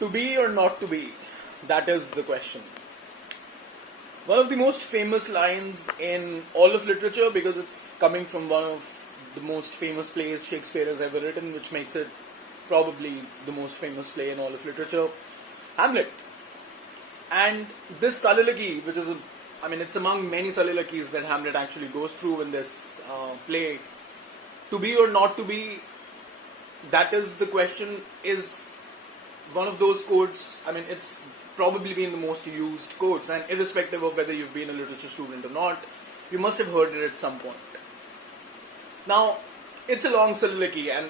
To be or not to be? That is the question. One of the most famous lines in all of literature, because it's coming from one of the most famous plays Shakespeare has ever written, which makes it probably the most famous play in all of literature, Hamlet. And this soliloquy, which is, it's among many soliloquies that Hamlet actually goes through in this play. To be or not to be, that is the question, is one of those quotes. It's probably been the most used quotes, and irrespective of whether you've been a literature student or not, you must have heard it at some point. Now, it's a long soliloquy, and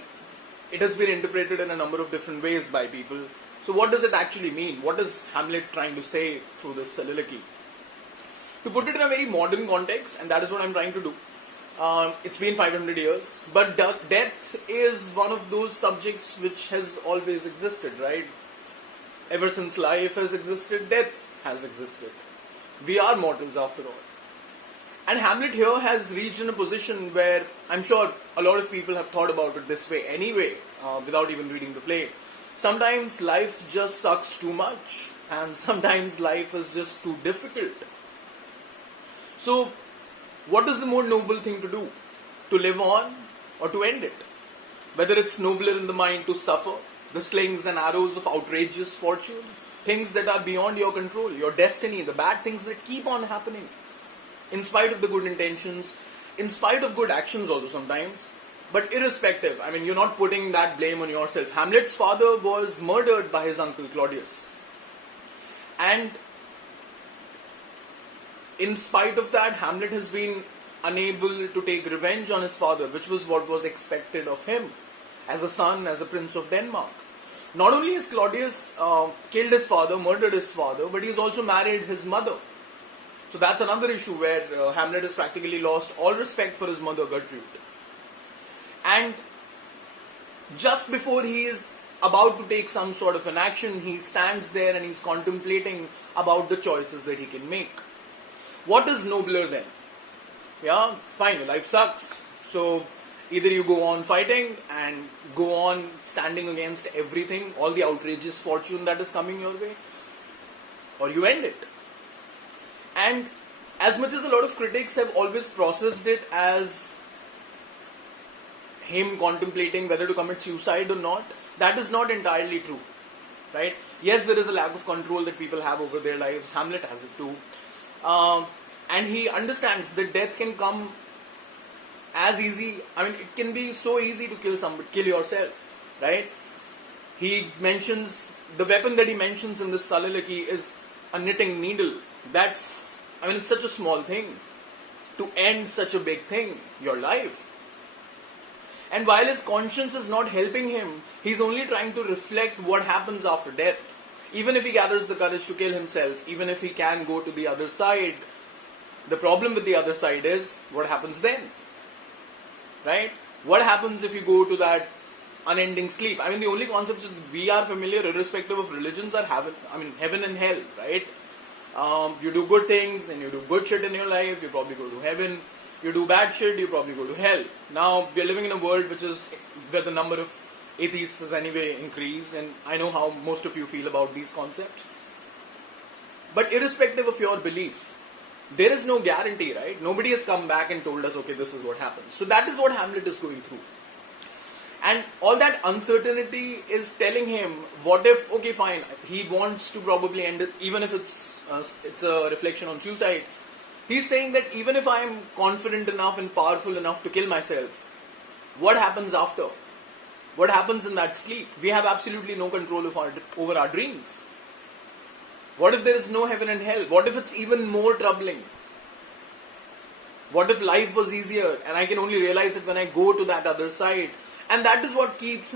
it has been interpreted in a number of different ways by people. So what does it actually mean? What is Hamlet trying to say through this soliloquy? To put it in a very modern context, and that is what I'm trying to do, it's been 500 years, but death is one of those subjects which has always existed, right? Ever since life has existed, death has existed. We are mortals after all. And Hamlet here has reached in a position where I'm sure a lot of people have thought about it this way anyway, without even reading the play. Sometimes life just sucks too much, and sometimes life is just too difficult. So, what is the more noble thing to do? To live on or to end it? Whether it's nobler in the mind to suffer the slings and arrows of outrageous fortune, things that are beyond your control, your destiny, the bad things that keep on happening, in spite of the good intentions, in spite of good actions also sometimes, but irrespective, you're not putting that blame on yourself. Hamlet's father was murdered by his uncle Claudius. And in spite of that, Hamlet has been unable to take revenge on his father, which was what was expected of him as a son, as a prince of Denmark. Not only has Claudius killed his father, murdered his father, but he's also married his mother. So that's another issue where Hamlet has practically lost all respect for his mother, Gertrude. And just before he is about to take some sort of an action, he stands there and he's contemplating about the choices that he can make. What is nobler then? Yeah, fine, your life sucks. So either you go on fighting and go on standing against everything, all the outrageous fortune that is coming your way, or you end it. And as much as a lot of critics have always processed it as him contemplating whether to commit suicide or not, that is not entirely true, right? Yes, there is a lack of control that people have over their lives. Hamlet has it too. And he understands that death can come as easy. It can be so easy to kill somebody, kill yourself, right? He mentions, the weapon that he mentions in this soliloquy is a knitting needle. That's, it's such a small thing to end such a big thing, your life. And while his conscience is not helping him, he's only trying to reflect what happens after death. Even if he gathers the courage to kill himself, even if he can go to the other side, the problem with the other side is, what happens then? Right? What happens if you go to that unending sleep? The only concepts that we are familiar, irrespective of religions, are heaven and hell, right? You do good things and you do good shit in your life, you probably go to heaven. You do bad shit, you probably go to hell. Now, we are living in a world where the number of atheists has anyway increased, and I know how most of you feel about these concepts. But irrespective of your belief, there is no guarantee, right? Nobody has come back and told us, okay, this is what happens. So that is what Hamlet is going through. And all that uncertainty is telling him, what if, okay, fine, he wants to probably end it, even if it's a reflection on suicide. He's saying that even if I am confident enough and powerful enough to kill myself, what happens after? What happens in that sleep? We have absolutely no control over our dreams. What if there is no heaven and hell? What if it's even more troubling? What if life was easier and I can only realize it when I go to that other side? And that is what keeps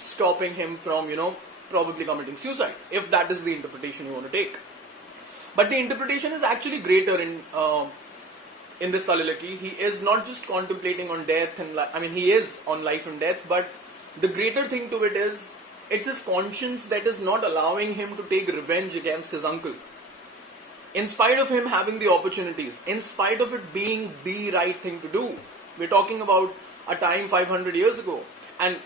stopping him from, probably committing suicide, if that is the interpretation you want to take. But the interpretation is actually greater in this soliloquy. He is not just contemplating on death and he is on life and death, but the greater thing to it is, it's his conscience that is not allowing him to take revenge against his uncle. In spite of him having the opportunities, in spite of it being the right thing to do. We're talking about a time 500 years ago. And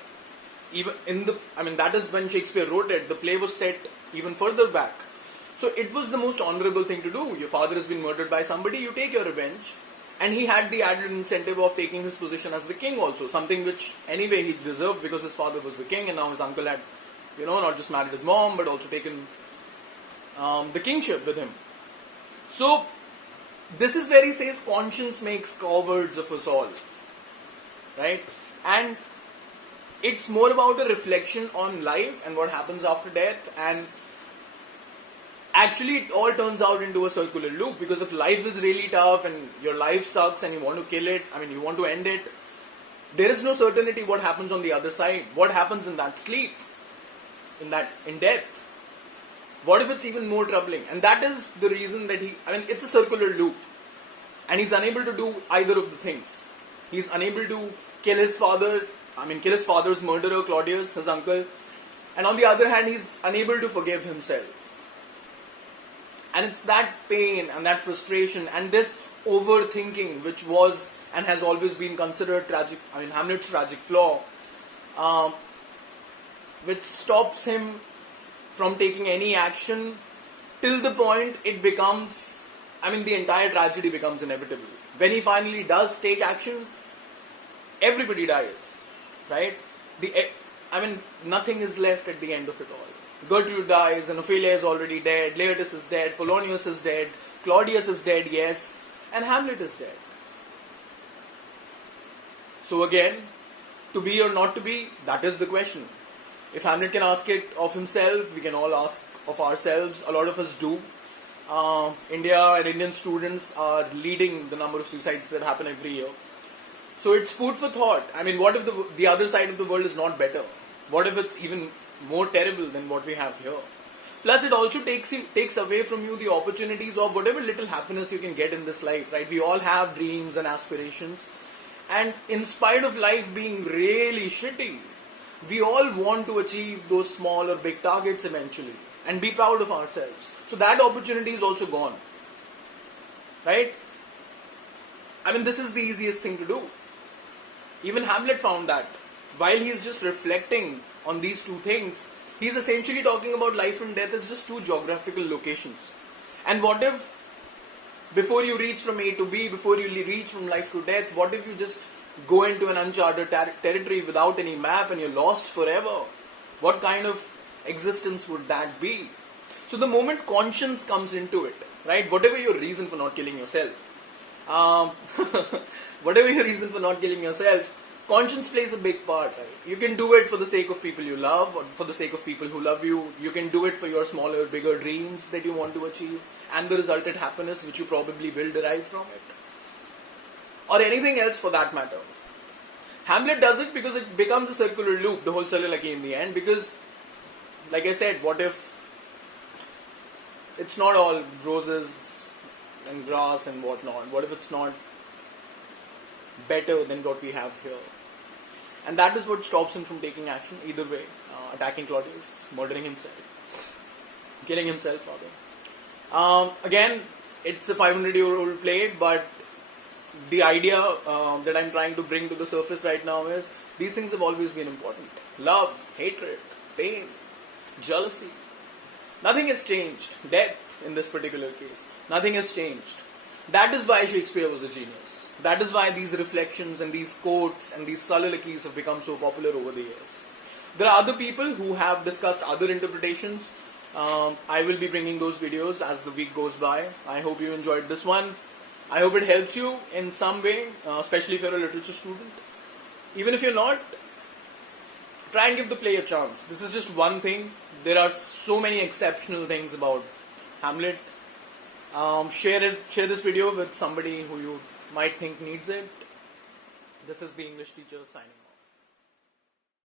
even in the, I mean, that is when Shakespeare wrote it. The play was set even further back. So it was the most honorable thing to do. Your father has been murdered by somebody, you take your revenge. And he had the added incentive of taking his position as the king also, something which anyway he deserved because his father was the king and now his uncle had, not just married his mom but also taken the kingship with him. So this is where he says conscience makes cowards of us all, right? And it's more about a reflection on life and what happens after death, and actually it all turns out into a circular loop, because if life is really tough and your life sucks and you want to kill it, you want to end it, there is no certainty what happens on the other side. What happens in that sleep, in death? What if it's even more troubling? And that is the reason that it's a circular loop. And he's unable to do either of the things. He's unable to kill his father's murderer, Claudius, his uncle. And on the other hand, he's unable to forgive himself. And it's that pain and that frustration and this overthinking which was and has always been considered Hamlet's tragic flaw, which stops him from taking any action till the point it becomes, the entire tragedy becomes inevitable. When he finally does take action, everybody dies, right? Nothing is left at the end of it all. Gertrude dies, and Ophelia is already dead, Laertes is dead, Polonius is dead, Claudius is dead, yes, and Hamlet is dead. So again, to be or not to be, that is the question. If Hamlet can ask it of himself, we can all ask of ourselves. A lot of us do. India and Indian students are leading the number of suicides that happen every year. So it's food for thought. What if the other side of the world is not better? What if it's even more terrible than what we have here? Plus, it also takes away from you the opportunities of whatever little happiness you can get in this life, right? We all have dreams and aspirations. And in spite of life being really shitty, we all want to achieve those small or big targets eventually and be proud of ourselves. So that opportunity is also gone, right? This is the easiest thing to do. Even Hamlet found that. While he's just reflecting on these two things, he's essentially talking about life and death as just two geographical locations. And what if, before you reach from A to B, before you reach from life to death, what if you just go into an uncharted territory without any map and you're lost forever? What kind of existence would that be? So the moment conscience comes into it, right, whatever your reason for not killing yourself, conscience plays a big part, right? You can do it for the sake of people you love or for the sake of people who love you. You can do it for your smaller, bigger dreams that you want to achieve and the resultant happiness which you probably will derive from it. Or anything else for that matter. Hamlet does it because it becomes a circular loop, the whole soliloquy in the end, because, like I said, what if it's not all roses and grass and whatnot? What if it's not better than what we have here? And that is what stops him from taking action either way, attacking Claudius, murdering himself, killing himself rather. Again, it's a 500-year-old play, but the idea that I'm trying to bring to the surface right now is these things have always been important. Love, hatred, pain, jealousy. Nothing has changed. Death, in this particular case. Nothing has changed. That is why Shakespeare was a genius. That is why these reflections and these quotes and these soliloquies have become so popular over the years. There are other people who have discussed other interpretations. I will be bringing those videos as the week goes by. I hope you enjoyed this one. I hope it helps you in some way, especially if you're a literature student. Even if you're not, try and give the play a chance. This is just one thing. There are so many exceptional things about Hamlet. Share this video with somebody who you might think needs it. This is the English teacher signing off.